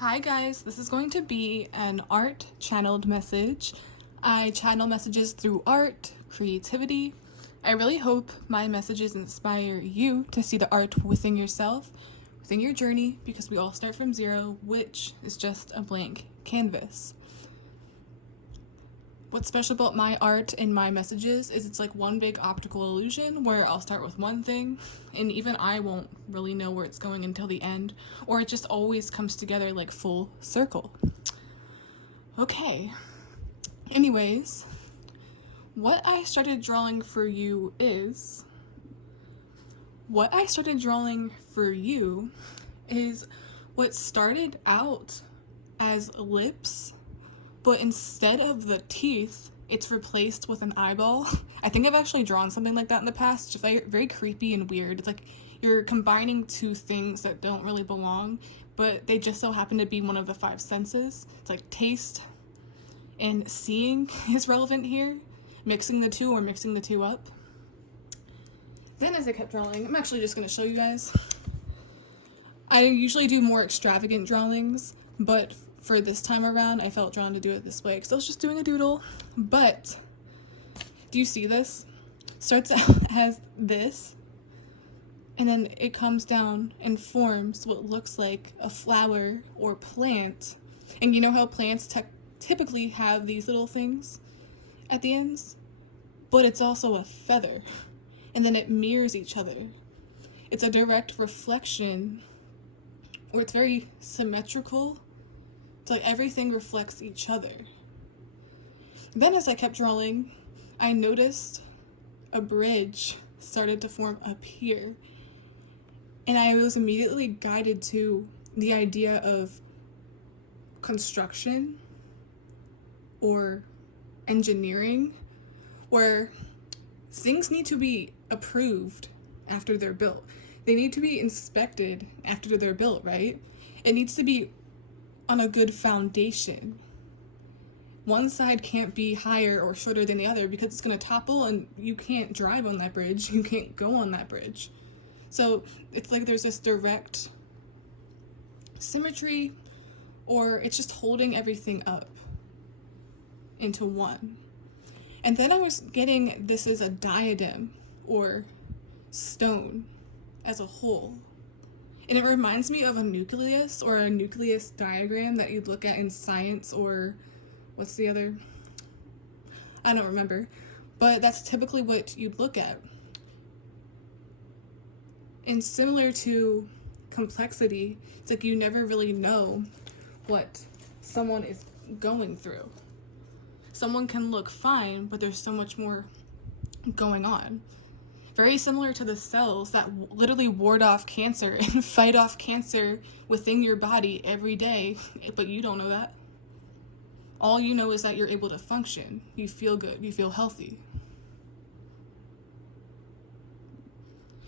Hi guys, this is going to be an art channeled message. I channel messages through art, creativity. I really hope my messages inspire you to see the art within yourself, within your journey, because we all start from zero, which is just a blank canvas. What's special about my art and my messages is it's like one big optical illusion where I'll start with one thing and even I won't really know where it's going until the end, or it just always comes together like full circle. Okay, anyways, what I started drawing for you is what started out as lips, but instead of the teeth, it's replaced with an eyeball. I think I've actually drawn something like that in the past. Just very, very creepy and weird. It's like you're combining two things that don't really belong, but they just so happen to be one of the five senses. It's like taste and seeing is relevant here. Mixing the two or mixing the two up. Then as I kept drawing, I'm actually just going to show you guys. I usually do more extravagant drawings, but for this time around, I felt drawn to do it this way because I was just doing a doodle. But do you see this? Starts out as this, and then it comes down and forms what looks like a flower or plant. And you know how plants typically have these little things at the ends? But it's also a feather, and then it mirrors each other. It's a direct reflection, or it's very symmetrical. It's like everything reflects each other. Then as I kept drawing, I noticed a bridge started to form up here. And I was immediately guided to the idea of construction or engineering, where things need to be approved after they're built. They need to be inspected after they're built, right? It needs to be on a good foundation. One side can't be higher or shorter than the other because it's going to topple and you can't drive on that bridge. You can't go on that bridge. So it's like there's this direct symmetry, or it's just holding everything up into one. And then I was getting this as a diadem or stone as a whole. And it reminds me of a nucleus or a nucleus diagram that you'd look at in science, or what's the other? I don't remember. But that's typically what you'd look at. And similar to complexity, it's like you never really know what someone is going through. Someone can look fine, but there's so much more going on. Very similar to the cells that literally ward off cancer and fight off cancer within your body every day, but you don't know that. All you know is that you're able to function. You feel good. You feel healthy.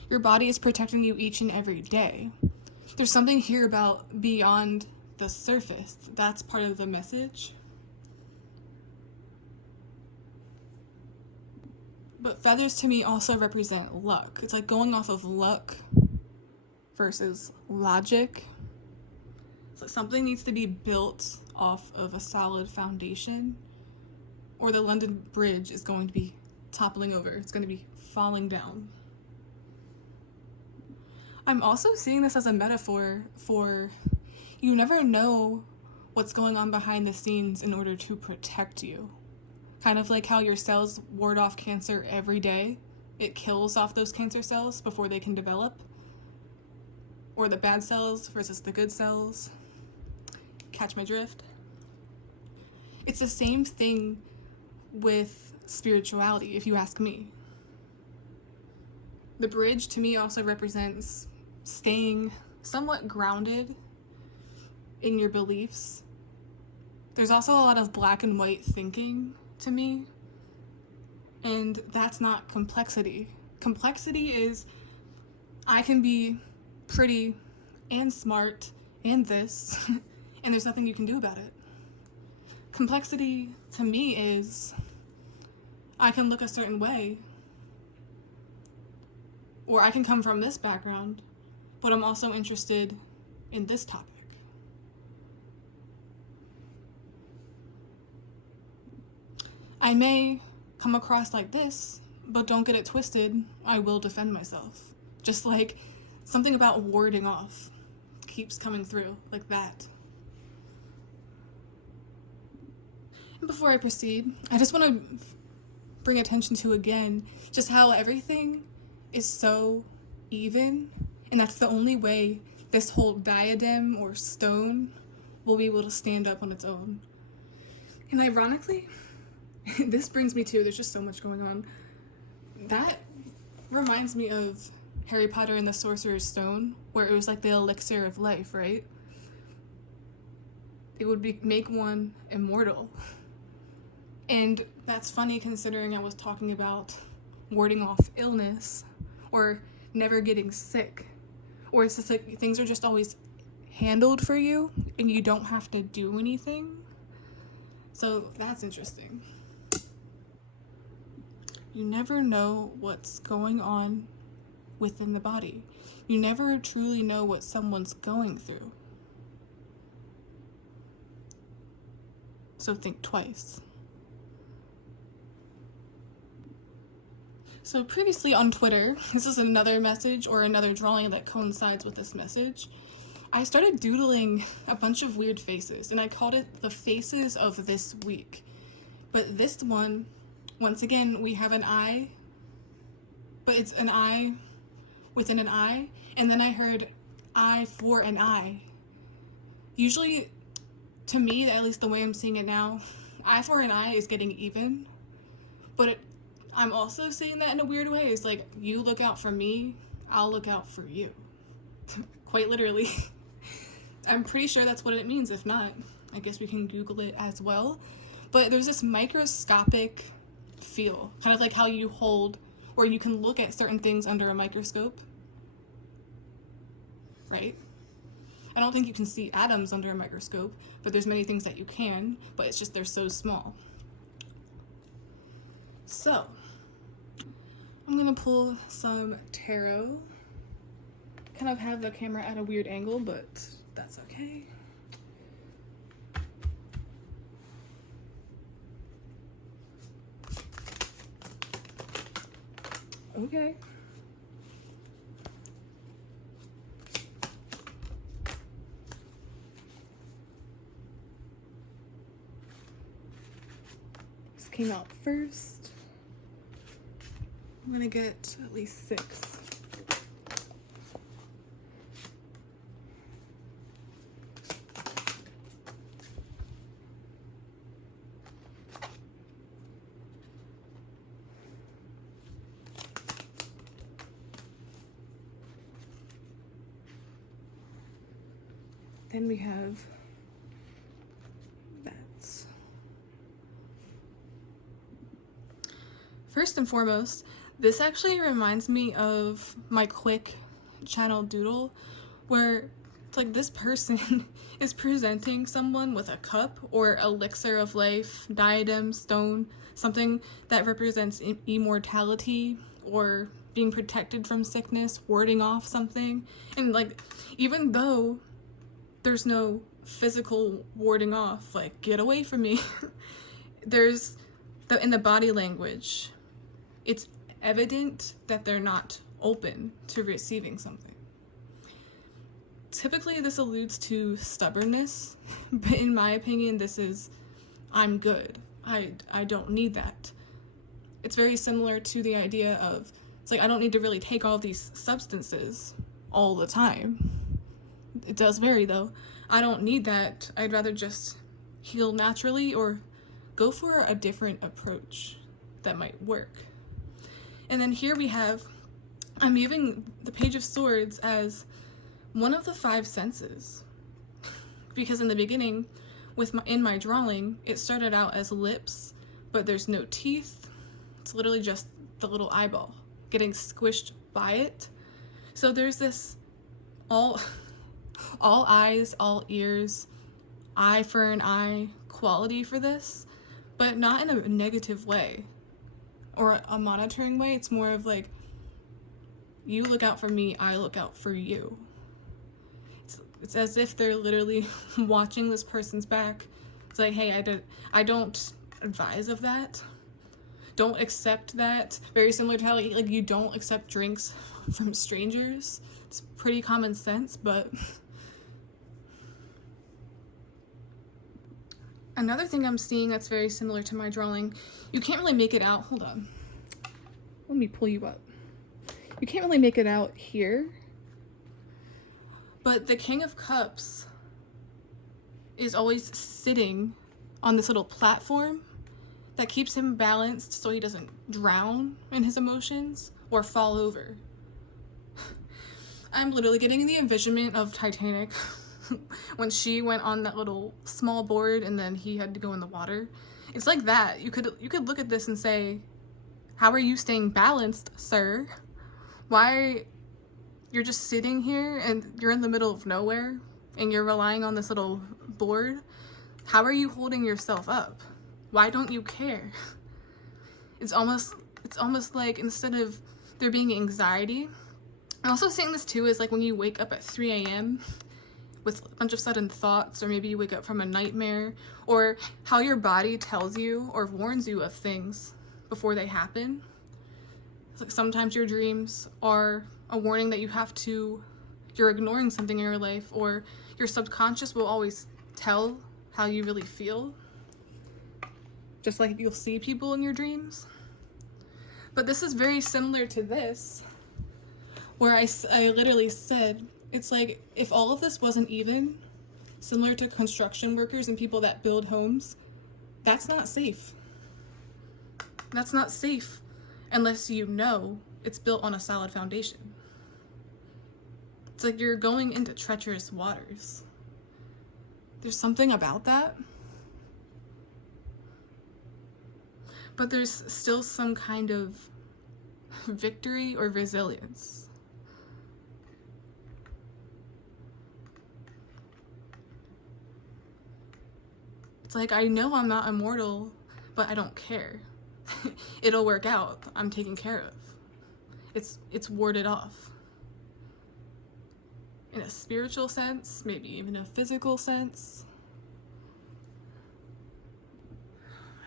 Your body is protecting you each and every day. There's something here about beyond the surface. That's part of the message. But feathers to me also represent luck. It's like going off of luck versus logic. It's like something needs to be built off of a solid foundation, or the London Bridge is going to be toppling over. It's going to be falling down. I'm also seeing this as a metaphor for you never know what's going on behind the scenes in order to protect you. Kind of like how your cells ward off cancer every day. It kills off those cancer cells before they can develop. Or the bad cells versus the good cells. Catch my drift? It's the same thing with spirituality, if you ask me. The bridge to me also represents staying somewhat grounded in your beliefs. There's also a lot of black and white thinking to me, and that's not complexity. Complexity is I can be pretty and smart and this and there's nothing you can do about it. Complexity to me is I can look a certain way, or I can come from this background, but I'm also interested in this topic. I may come across like this, but don't get it twisted, I will defend myself. Just like something about warding off keeps coming through like that. And before I proceed, I just want to bring attention to again just how everything is so even, and that's the only way this whole diadem or stone will be able to stand up on its own. And ironically, this brings me to, there's just so much going on. That reminds me of Harry Potter and the Sorcerer's Stone, where it was like the elixir of life, right? It would make one immortal. And that's funny considering I was talking about warding off illness or never getting sick. Or it's just like things are just always handled for you and you don't have to do anything. So that's interesting. You never know what's going on within the body. You never truly know what someone's going through. So think twice. So previously on Twitter, this is another message or another drawing that coincides with this message. I started doodling a bunch of weird faces, and I called it the faces of this week. But this one, once again, we have an eye, but it's an eye within an eye, and then I heard eye for an eye. Usually, to me, at least the way I'm seeing it now, eye for an eye is getting even, but I'm also seeing that in a weird way. It's like, you look out for me, I'll look out for you. Quite literally. I'm pretty sure that's what it means. If not, I guess we can Google it as well. But there's this microscopic feel, kind of like how you hold, or you can look at certain things under a microscope, right? I don't think you can see atoms under a microscope, but there's many things that you can, but it's just they're so small. So, I'm gonna pull some tarot. Kind of have the camera at a weird angle, but that's okay. Okay. This came out first. I'm gonna get at least 6. Then we have that. First and foremost, this actually reminds me of my quick channel doodle, where it's like this person is presenting someone with a cup or elixir of life, diadem, stone, something that represents immortality or being protected from sickness, warding off something. And like, even though there's no physical warding off, like, get away from me, there's in the body language, it's evident that they're not open to receiving something. Typically this alludes to stubbornness, but in my opinion this is, I'm good, I don't need that. It's very similar to the idea of, it's like, I don't need to really take all these substances all the time. It does vary though. I don't need that. I'd rather just heal naturally or go for a different approach that might work. And then here we have, I'm viewing the Page of Swords as one of the 5 senses. Because in the beginning, in my drawing, it started out as lips, but there's no teeth. It's literally just the little eyeball getting squished by it. So there's this all eyes, all ears, eye for an eye quality for this, but not in a negative way or a monitoring way. It's more of like, you look out for me, I look out for you. It's as if they're literally watching this person's back. It's like, hey, I don't advise of that, don't accept that. Very similar to how like you don't accept drinks from strangers. It's pretty common sense, but another thing I'm seeing that's very similar to my drawing, you can't really make it out. Hold on. Let me pull you up. You can't really make it out here. But the King of Cups is always sitting on this little platform that keeps him balanced so he doesn't drown in his emotions or fall over. I'm literally getting the envisionment of Titanic when she went on that little small board and then he had to go in the water. It's like that. You could look at this and say, how are you staying balanced, sir? Why you're just sitting here and you're in the middle of nowhere and you're relying on this little board? How are you holding yourself up? Why don't you care? It's almost like instead of there being anxiety, I'm also seeing this too is like when you wake up at 3 a.m. with a bunch of sudden thoughts, or maybe you wake up from a nightmare, or how your body tells you or warns you of things before they happen. It's like sometimes your dreams are a warning that you're ignoring something in your life, or your subconscious will always tell how you really feel. Just like you'll see people in your dreams. But this is very similar to this, where I literally said, it's like if all of this wasn't even, similar to construction workers and people that build homes, that's not safe. That's not safe unless you know it's built on a solid foundation. It's like you're going into treacherous waters. There's something about that. But there's still some kind of victory or resilience. It's like, I know I'm not immortal, but I don't care. It'll work out. I'm taken care of. It's warded off. In a spiritual sense, maybe even a physical sense.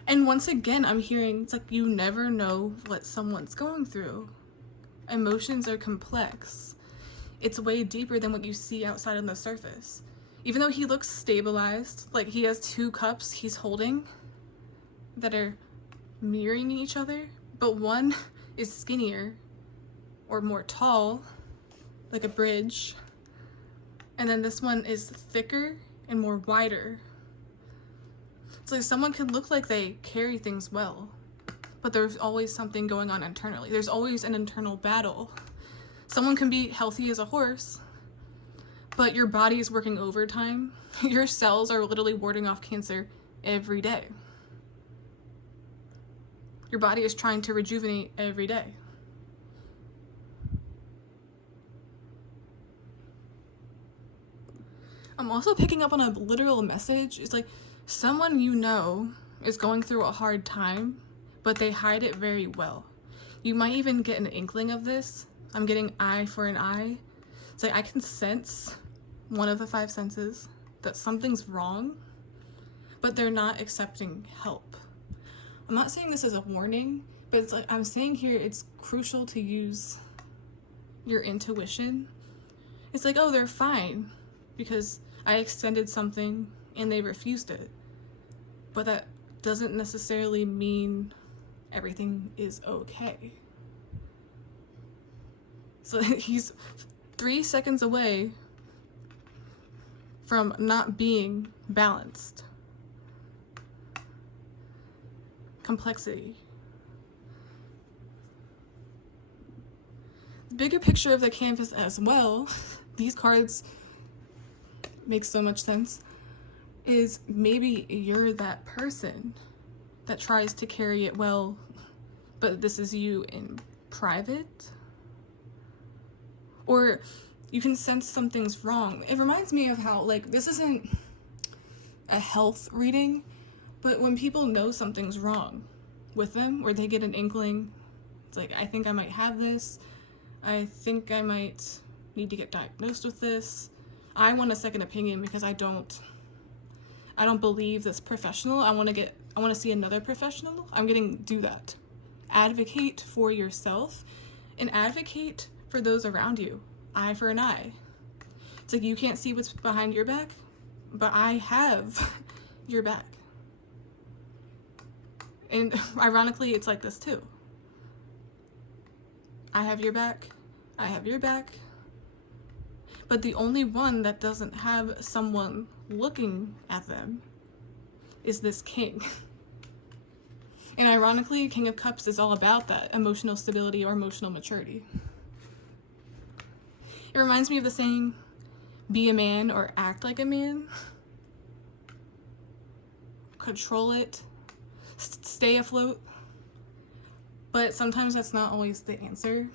And once again, I'm hearing, it's like you never know what someone's going through. Emotions are complex. It's way deeper than what you see outside on the surface. Even though he looks stabilized, like he has 2 cups he's holding that are mirroring each other, but one is skinnier or more tall, like a bridge, and then this one is thicker and more wider. So someone could look like they carry things well, but there's always something going on internally. There's always an internal battle. Someone can be healthy as a horse, but your body is working overtime. Your cells are literally warding off cancer every day. Your body is trying to rejuvenate every day. I'm also picking up on a literal message. It's like someone you know is going through a hard time, but they hide it very well. You might even get an inkling of this. I'm getting eye for an eye. It's like I can sense one of the 5 senses that something's wrong, but they're not accepting help. I'm not saying this as a warning, but it's like I'm saying here it's crucial to use your intuition. It's like, oh, they're fine because I extended something and they refused it. But that doesn't necessarily mean everything is okay. So he's 3 seconds away from not being balanced. Complexity. The bigger picture of the canvas as well, these cards make so much sense, is maybe you're that person that tries to carry it well, but this is you in private. Or you can sense something's wrong. It reminds me of how, like, this isn't a health reading, but when people know something's wrong with them, or they get an inkling, it's like, I think I might have this, I think I might need to get diagnosed with this. I want a second opinion because I don't believe this professional. I want to see another professional. I'm getting do that. Advocate for yourself and advocate for those around you. Eye for an eye. It's like you can't see what's behind your back, but I have your back. And ironically, it's like this too. I have your back. I have your back. But the only one that doesn't have someone looking at them is this king. And ironically, King of Cups is all about that emotional stability or emotional maturity. It reminds me of the saying, be a man or act like a man. Control it. Stay afloat. But sometimes that's not always the answer.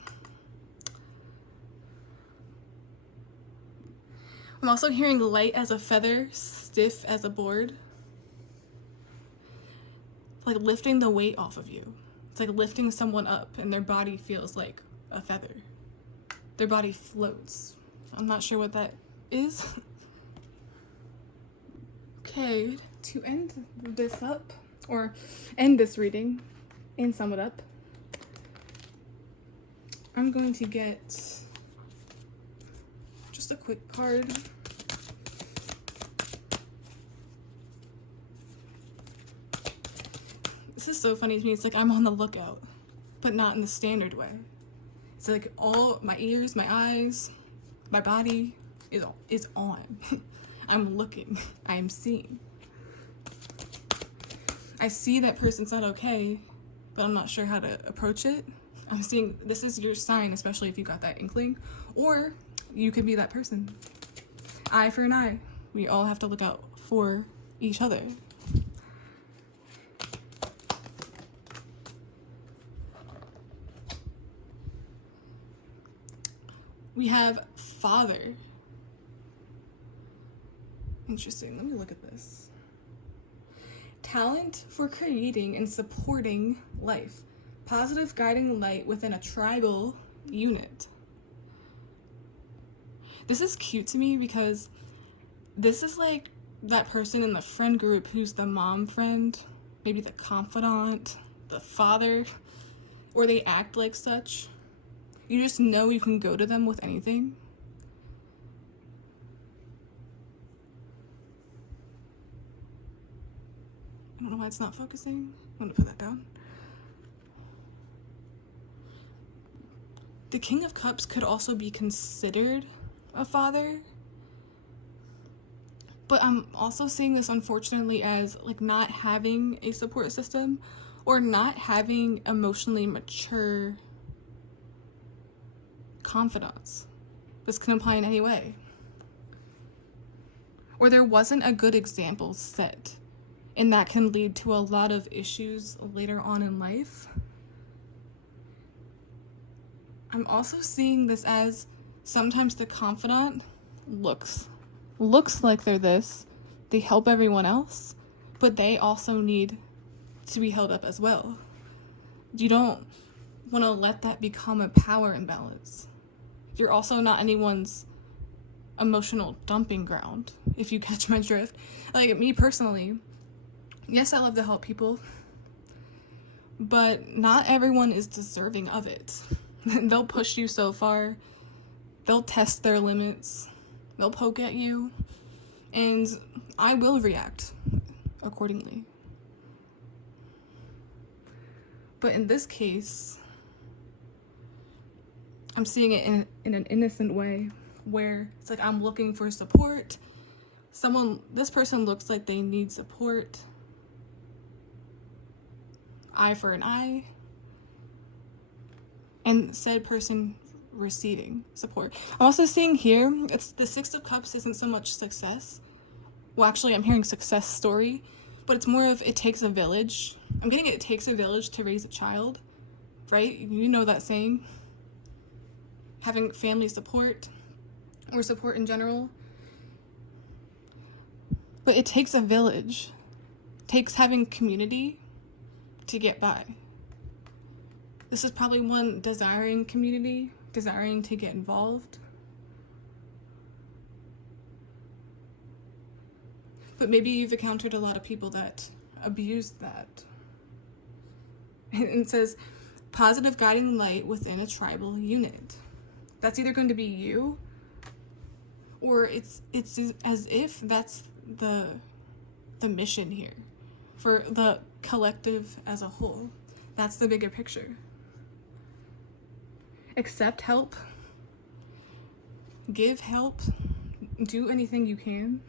I'm also hearing light as a feather, stiff as a board. Like lifting the weight off of you. It's like lifting someone up and their body feels like a feather. Their body floats. I'm not sure what that is. Okay, to end this up, or end this reading and sum it up, I'm going to get just a quick card. This is so funny to me. It's like I'm on the lookout, but not in the standard way. It's like all my ears, my eyes, my body is on. I'm looking. I am seeing. I see that person's not okay, but I'm not sure how to approach it. I'm seeing this is your sign, especially if you got that inkling, or you could be that person. Eye for an eye. We all have to look out for each other. We have Father. Interesting. Let me look at this. Talent for creating and supporting life. Positive guiding light within a tribal unit. This is cute to me because this is like that person in the friend group who's the mom friend, maybe the confidant, the father, or they act like such. You just know you can go to them with anything. I don't know why it's not focusing. I'm gonna put that down. The King of Cups could also be considered a father. But I'm also seeing this unfortunately as like not having a support system or not having emotionally mature confidants. This can apply in any way. Or there wasn't a good example set, and that can lead to a lot of issues later on in life. I'm also seeing this as sometimes the confidant looks like they're this. They help everyone else, but they also need to be held up as well. You don't want to let that become a power imbalance. You're also not anyone's emotional dumping ground, if you catch my drift. Like me personally, yes, I love to help people, but not everyone is deserving of it. They'll push you so far. They'll test their limits. They'll poke at you, and I will react accordingly. But in this case, I'm seeing it in an innocent way where it's like I'm looking for support. This person looks like they need support. Eye for an eye. And said person receiving support. I'm also seeing here, it's the Six of Cups isn't so much success. Well, actually, I'm hearing success story, but it's more of it takes a village. I'm getting it takes a village to raise a child, right? You know that saying. Having family support or support in general. But it takes a village. It takes having community to get by. This is probably one desiring community, desiring to get involved. But maybe you've encountered a lot of people that abuse that. And it says, Positive guiding light within a tribal unit. That's either going to be you, or it's as if that's the mission here for the collective as a whole. That's the bigger picture. Accept help, give help, do anything you can.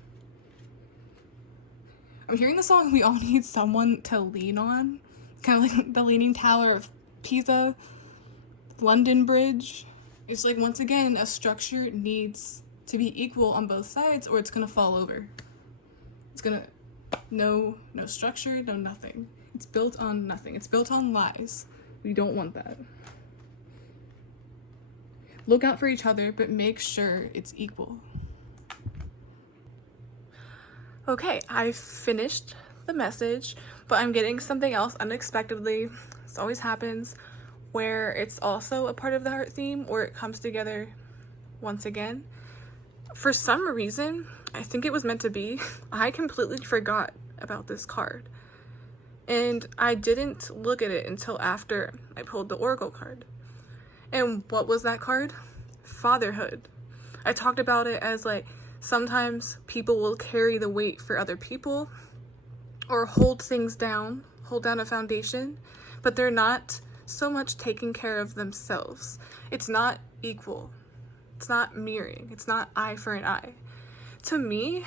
I'm hearing the song We All Need Someone to Lean On, kind of like the Leaning Tower of Pisa, London Bridge. It's like, once again, a structure needs to be equal on both sides or it's gonna fall over. It's gonna, no structure, no nothing. It's built on nothing. It's built on lies. We don't want that. Look out for each other, but make sure it's equal. Okay, I finished the message, but I'm getting something else unexpectedly. This always happens, where it's also a part of the heart theme, or it comes together once again. For some reason, I think it was meant to be, I completely forgot about this card. And I didn't look at it until after I pulled the Oracle card. And what was that card? Fatherhood. I talked about it as like, sometimes people will carry the weight for other people or hold things down, hold down a foundation, but they're not so much taking care of themselves. It's not equal. It's not mirroring. It's not eye for an eye. To me,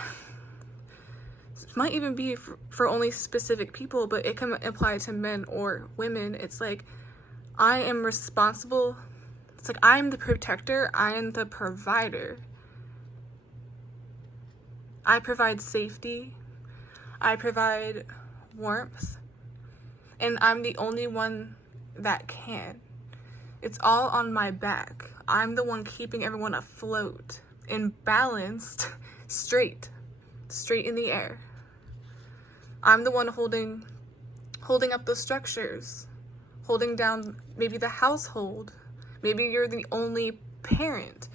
it might even be for only specific people, but it can apply to men or women. It's like, I am responsible. It's like, I'm the protector. I am the provider. I provide safety. I provide warmth. And I'm the only one that can. It's all on my back. I'm the one keeping everyone afloat and balanced, straight in the air. I'm the one holding up the structures, holding down maybe the household. Maybe you're the only parent.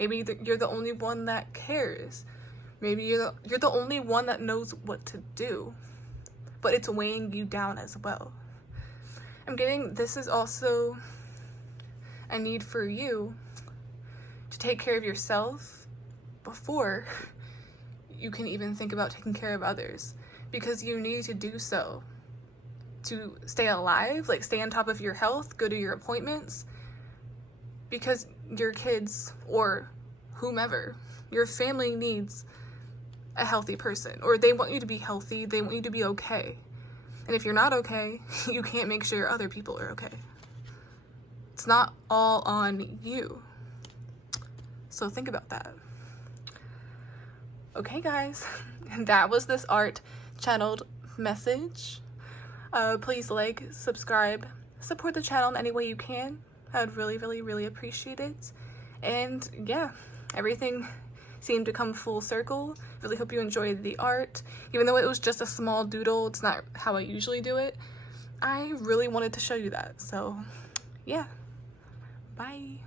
Maybe you're the only one that cares. Maybe you're the only one that knows what to do, but it's weighing you down as well. I'm getting, this is also a need for you to take care of yourself before you can even think about taking care of others, because you need to do so to stay alive, like stay on top of your health, go to your appointments, because your kids or whomever, your family needs a healthy person, or they want you to be healthy, they want you to be okay. And if you're not okay, you can't make sure other people are okay. It's not all on you. So think about that. Okay, guys, that was this art channeled message. Please like, subscribe, support the channel in any way you can. I would really appreciate it. And yeah, everything seemed to come full circle. Really hope you enjoyed the art. Even though it was just a small doodle, it's not how I usually do it. I really wanted to show you that. So yeah, bye.